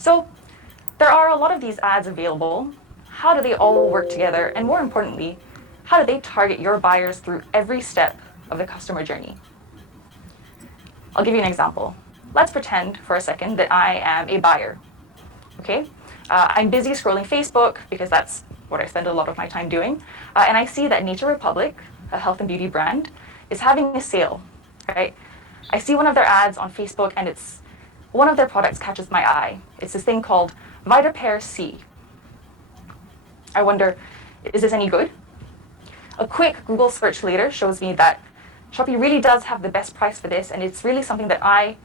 So there are a lot of these ads available. How do they all work together? And more importantly, how do they target your buyers through every step of the customer journey? I'll give you an example. Let's pretend for a second that I am a buyer. Okay? I'm busy scrolling Facebook because that's what I spend a lot of my time doing. And I see that Nature Republic, a health and beauty brand, is having a sale, right? I see one of their ads on Facebook and one of their products catches my eye. It's this thing called VitaPair C. I wonder, is this any good? A quick Google search later shows me that Shopee really does have the best price for this, and it's really something that I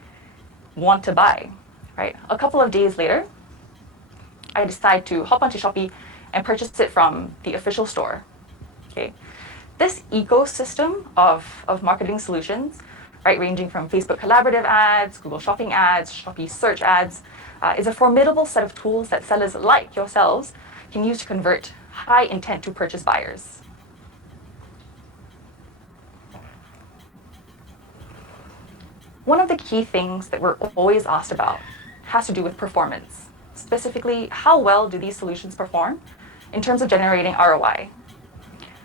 want to buy, right? A couple of days later, I decide to hop onto Shopee and purchase it from the official store, okay? This ecosystem of marketing solutions, right, ranging from Facebook collaborative ads, Google Shopping ads, Shopee search ads, is a formidable set of tools that sellers like yourselves can use to convert high intent to purchase buyers. One of the key things that we're always asked about has to do with performance. Specifically, how well do these solutions perform in terms of generating ROI?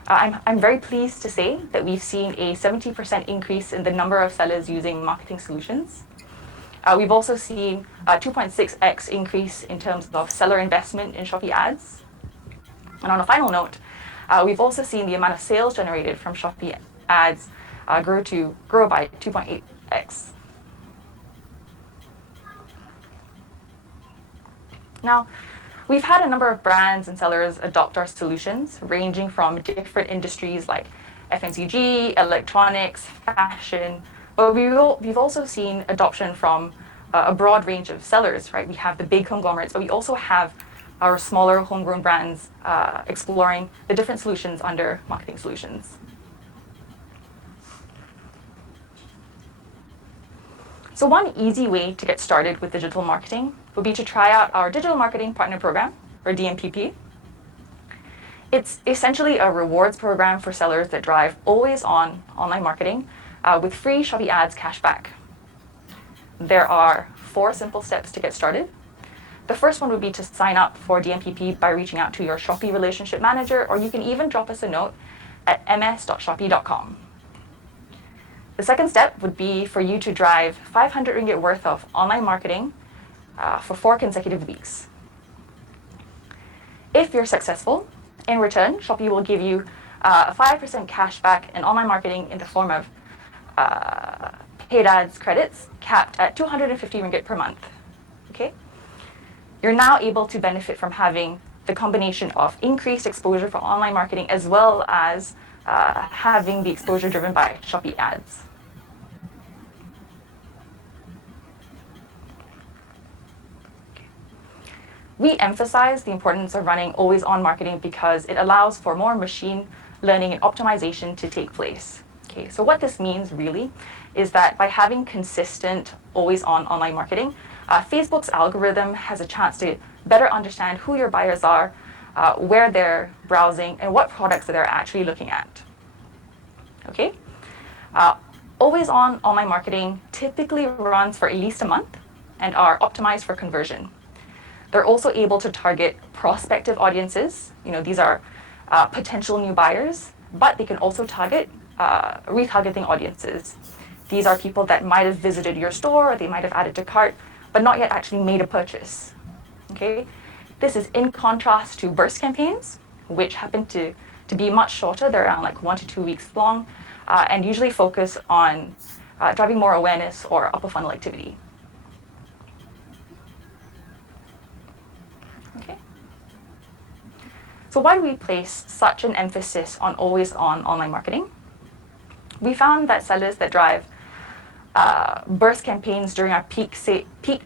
I'm very pleased to say that we've seen a 70% increase in the number of sellers using marketing solutions. We've also seen a 2.6x increase in terms of seller investment in Shopee ads. And on a final note, we've also seen the amount of sales generated from Shopee ads grow by 2.8x. Now, we've had a number of brands and sellers adopt our solutions, ranging from different industries like FMCG, electronics, fashion, but we've also seen adoption from a broad range of sellers, right? We have the big conglomerates, but we also have our smaller homegrown brands exploring the different solutions under marketing solutions. So one easy way to get started with digital marketing would be to try out our Digital Marketing Partner Program, or DMPP. It's essentially a rewards program for sellers that drive always-on online marketing with free Shopee ads cashback. There are 4 simple steps to get started. The first one would be to sign up for DMPP by reaching out to your Shopee relationship manager, or you can even drop us a note at ms.shopee.com. The second step would be for you to drive 500 ringgit worth of online marketing for 4 consecutive weeks. If you're successful, in return, Shopee will give you a 5% cashback in online marketing in the form of paid ads credits capped at 250 ringgit per month. Okay? You're now able to benefit from having the combination of increased exposure for online marketing as well as having the exposure driven by Shopee ads. We emphasize the importance of running always-on marketing because it allows for more machine learning and optimization to take place. Okay, so what this means really is that by having consistent always-on online marketing, Facebook's algorithm has a chance to better understand who your buyers are, where they're browsing, and what products that they're actually looking at. Okay? Always-on online marketing typically runs for at least a month and are optimized for conversion. They're also able to target prospective audiences. You know, these are potential new buyers, but they can also target retargeting audiences. These are people that might have visited your store, or they might have added to cart, but not yet actually made a purchase. Okay? This is in contrast to burst campaigns, which happen to be much shorter. They're around like 1 to 2 weeks long, and usually focus on driving more awareness or upper funnel activity. Okay. So why do we place such an emphasis on always-on online marketing? We found that sellers that drive burst campaigns during our peak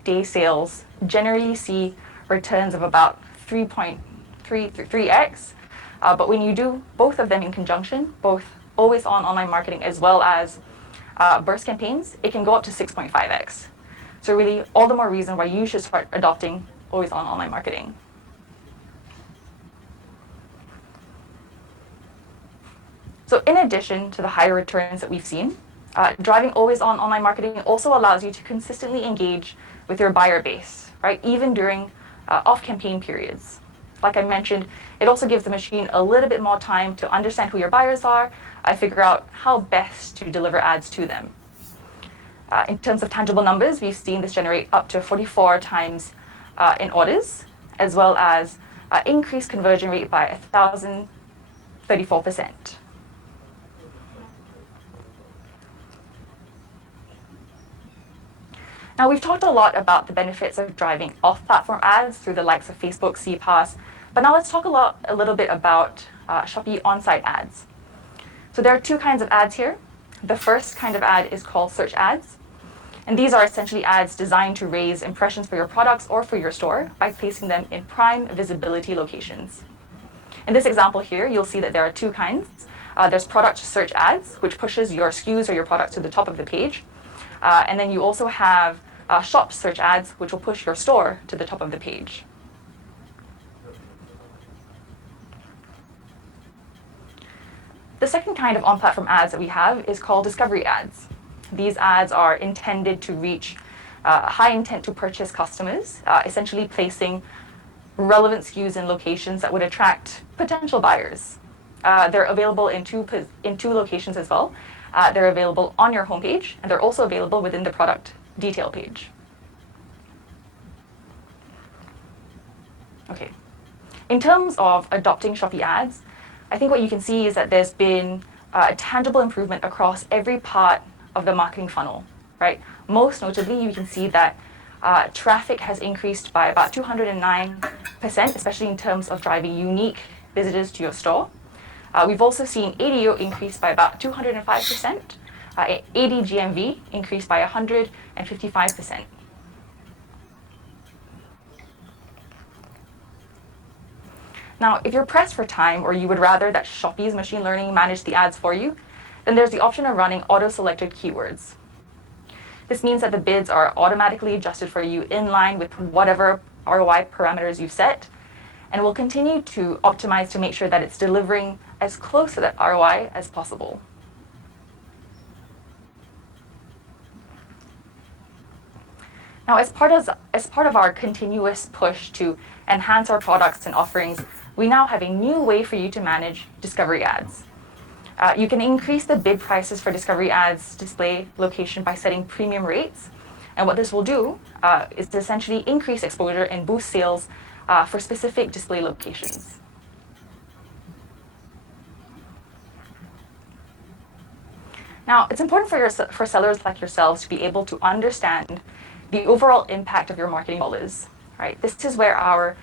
day sales generally see returns of about 3.3x. But when you do both of them in conjunction, both always-on online marketing as well as burst campaigns, it can go up to 6.5x. So really, all the more reason why you should start adopting always-on online marketing. So in addition to the higher returns that we've seen, driving always-on online marketing also allows you to consistently engage with your buyer base, right? Even during off-campaign periods. Like I mentioned, it also gives the machine a little bit more time to understand who your buyers are, figure out how best to deliver ads to them. In terms of tangible numbers, we've seen this generate up to 44 times in orders, as well as increased conversion rate by 1,034%. Now, we've talked a lot about the benefits of driving off-platform ads through the likes of Facebook, CPAS, but now let's talk a little bit about Shopee on-site ads. So there are two kinds of ads here. The first kind of ad is called search ads. And these are essentially ads designed to raise impressions for your products or for your store by placing them in prime visibility locations. In this example here, you'll see that there are two kinds. There's product search ads, which pushes your SKUs or your products to the top of the page. And then you also have shop search ads, which will push your store to the top of the page. The second kind of on-platform ads that we have is called discovery ads. These ads are intended to reach high intent to purchase customers, essentially placing relevant SKUs in locations that would attract potential buyers. They're available in two locations as well. They're available on your homepage, and they're also available within the product detail page. Okay. In terms of adopting Shopee ads, I think what you can see is that there's been a tangible improvement across every part of the marketing funnel, right? Most notably, you can see that traffic has increased by about 209%, especially in terms of driving unique visitors to your store. We've also seen ADO increase by about 205%, ADGMV increased by 155%. Now, if you're pressed for time or you would rather that Shopee's machine learning manage the ads for you, then there's the option of running auto-selected keywords. This means that the bids are automatically adjusted for you in line with whatever ROI parameters you've set, and will continue to optimize to make sure that it's delivering as close to that ROI as possible. Now, as part of our continuous push to enhance our products and offerings, we now have a new way for you to manage discovery ads. You can increase the bid prices for discovery ads display location by setting premium rates. And what this will do is to essentially increase exposure and boost sales for specific display locations. Now, it's important for sellers like yourselves to be able to understand the overall impact of your marketing dollars, right? This is where our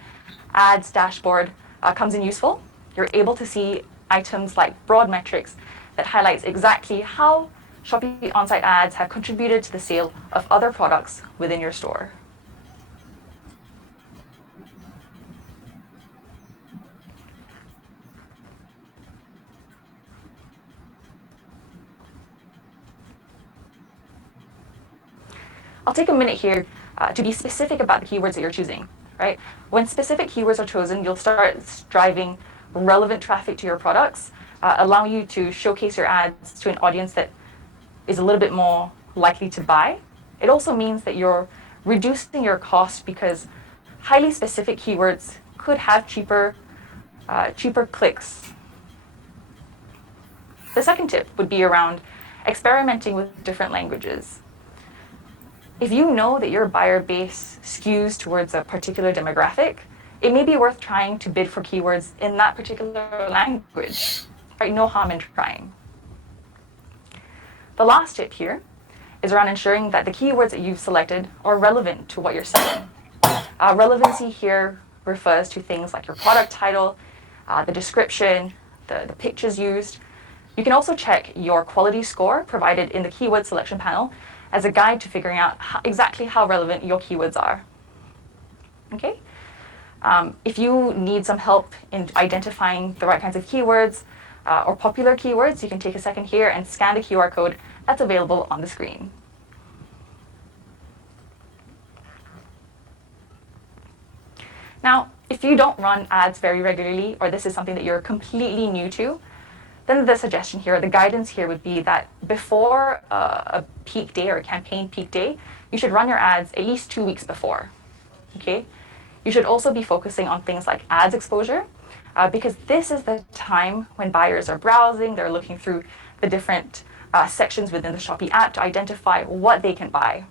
ads dashboard comes in useful. You're able to see items like broad metrics that highlights exactly how Shopee on-site ads have contributed to the sale of other products within your store. I'll take a minute here to be specific about the keywords that you're choosing, right? When specific keywords are chosen, you'll start driving relevant traffic to your products, allowing you to showcase your ads to an audience that is a little bit more likely to buy. It also means that you're reducing your cost because highly specific keywords could have cheaper clicks. The second tip would be around experimenting with different languages. If you know that your buyer base skews towards a particular demographic, it may be worth trying to bid for keywords in that particular language, right? No harm in trying. The last tip here is around ensuring that the keywords that you've selected are relevant to what you're selling. Relevancy here refers to things like your product title, the description, the pictures used. You can also check your quality score provided in the keyword selection panel as a guide to figuring out exactly how relevant your keywords are. Okay? If you need some help in identifying the right kinds of keywords or popular keywords, you can take a second here and scan the QR code that's available on the screen. Now, if you don't run ads very regularly, or this is something that you're completely new to, then the suggestion here, the guidance here would be that before a peak day or a campaign peak day, you should run your ads at least 2 weeks before. Okay? You should also be focusing on things like ads exposure, because this is the time when buyers are browsing, they're looking through the different sections within the Shopee app to identify what they can buy.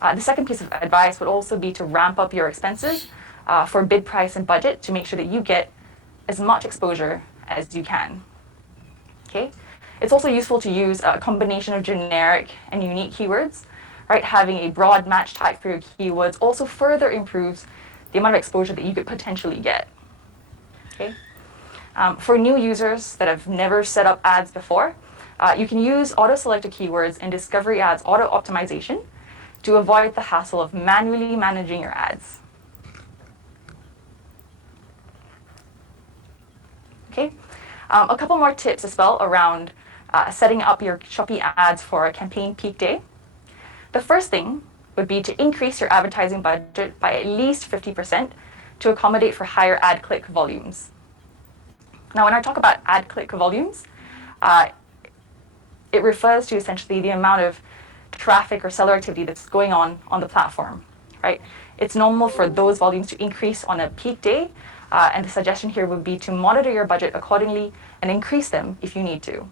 The second piece of advice would also be to ramp up your expenses for bid price and budget to make sure that you get as much exposure as you can. Okay? It's also useful to use a combination of generic and unique keywords. Right? Having a broad match type for your keywords also further improves the amount of exposure that you could potentially get. Okay? For new users that have never set up ads before, you can use auto-selected keywords in Discovery Ads auto optimization to avoid the hassle of manually managing your ads. Okay? A couple more tips as well around setting up your Shopee ads for a campaign peak day. The first thing would be to increase your advertising budget by at least 50% to accommodate for higher ad click volumes. Now, when I talk about ad click volumes, it refers to essentially the amount of traffic or seller activity that's going on the platform, right? It's normal for those volumes to increase on a peak day, and the suggestion here would be to monitor your budget accordingly and increase them if you need to.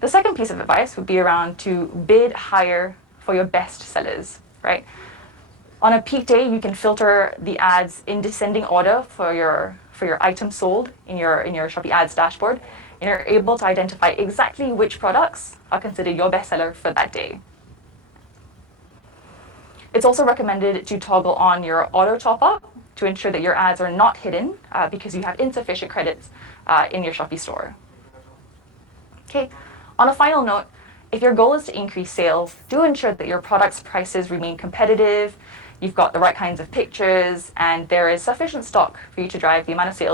The second piece of advice would be around to bid higher for your best sellers, right? On a peak day, you can filter the ads in descending order for your items sold in your Shopee ads dashboard, and you're able to identify exactly which products are considered your bestseller for that day. It's also recommended to toggle on your auto top-up to ensure that your ads are not hidden because you have insufficient credits in your Shopee store. Okay. On a final note, if your goal is to increase sales, do ensure that your product's prices remain competitive, you've got the right kinds of pictures, and there is sufficient stock for you to drive the amount of sales